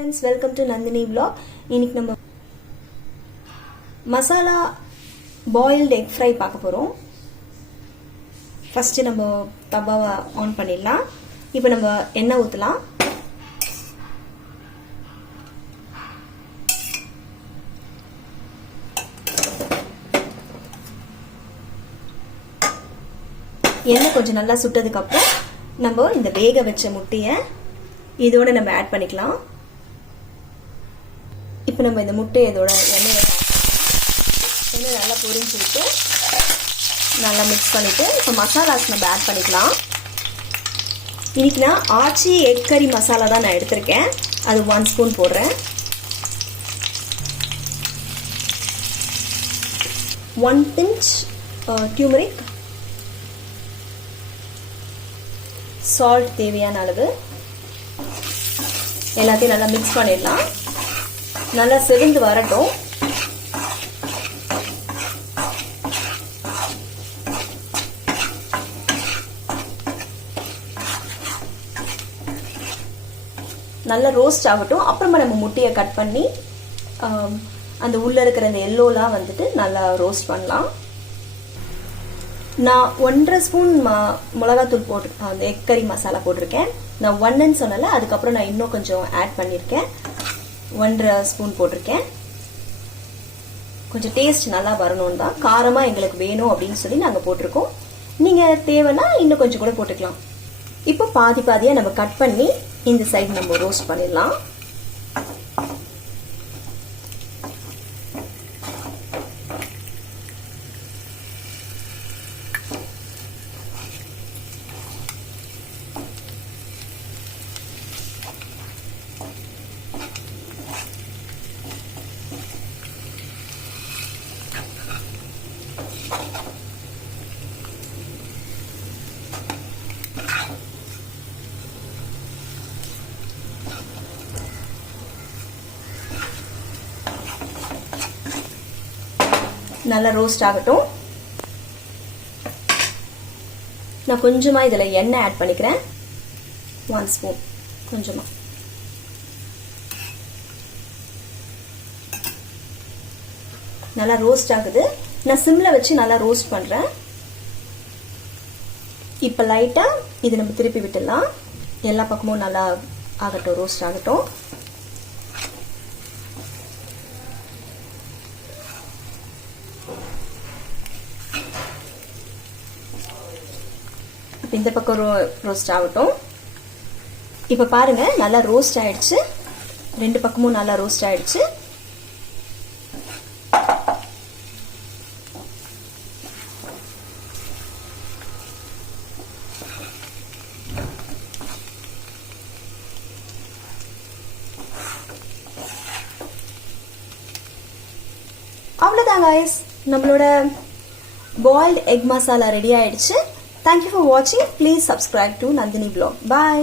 friends, welcome to Nandini vlog. இன்னைக்கு நம்ம masala boiled egg fry பார்க்க போறோம். ஃபர்ஸ்ட் நம்ம தவாவை ஆன் பண்ணிடலாம். இப்போ நம்ம எண்ணெய் ஊத்தலாம். எண்ணெய் கொஞ்சம் நல்லா சுட்டதுக்கு அப்புறம் நம்ம இந்த வேக வச்ச முட்டையை இதோட நம்ம ஆட் பண்ணிக்கலாம். இப்போ நம்ம இந்த முட்டை இதோட எண்ணெய் நல்லா பொரிஞ்சுட்டு நல்லா மிக்ஸ் பண்ணிட்டு இப்போ மசாலாஸ் நம்ம ஆட் பண்ணிக்கலாம். இன்னைக்கு நான் ஆச்சி எக் கறி மசாலா தான் நான் எடுத்திருக்கேன். அது 1 ஸ்பூன் போடுறேன். 1 பிஞ்ச் டியூமரிக், சால்ட் தேவையான அளவு, எல்லாத்தையும் நல்லா மிக்ஸ் பண்ணிடலாம். நல்லா செவந்து வரட்டும். நல்லா ரோஸ்ட் ஆகட்டும். அப்புறமா நம்ம முட்டையை கட் பண்ணி அந்த உள்ள இருக்கிற அந்த எல்லோலாம் வந்துட்டு நல்லா ரோஸ்ட் பண்ணலாம். நான் 1.5 ஸ்பூன் மிளகாத்தூள் போட்டு அந்த எக் கறி மசாலா போட்டிருக்கேன். நான் 1ன்னு சொன்னல, அதுக்கப்புறம் நான் இன்னும் கொஞ்சம் ஆட் பண்ணியிருக்கேன். 1.5 ஸ்பூன் போட்டிருக்கேன். கொஞ்சம் டேஸ்ட் நல்லா வரணும் தான், காரமா எங்களுக்கு வேணும் அப்படின்னு சொல்லி நாங்கள் போட்டிருக்கோம். நீங்க தேவைன்னா இன்னும் கொஞ்சம் கூட போட்டுக்கலாம். இப்போ பாதி பாதியா நம்ம கட் பண்ணி இந்த சைடு நம்ம ரோஸ்ட் பண்ணிடலாம். நல்லா ரோஸ்ட் ஆகட்டும். நான் கொஞ்சமா இதுல எண்ணெய் ஆட் பண்ணிக்கிறேன். 1 ஸ்பூன் கொஞ்சமா. நல்லா ரோஸ்ட் ஆகுது. நான் சிம்ல வச்சு நல்லா ரோஸ்ட் பண்றேன். இப்ப லைட்டா இது நம்ம திருப்பி விட்டுடலாம். எல்லா பக்கமும் நல்லா ஆகட்டும், ரோஸ்ட் ஆகட்டும். இந்த பக்கம் ரோஸ்ட் ஆகட்டும். இப்ப பாருங்க நல்லா ரோஸ்ட் ஆயிடுச்சு. 2 பக்கமும் நல்லா ரோஸ்ட் ஆயிடுச்சு. அவ்வளவுதான் guys, நம்மளோட boiled egg masala ரெடி ஆயிடுச்சு. Thank you for watching. Please subscribe to Nandini vlog. Bye.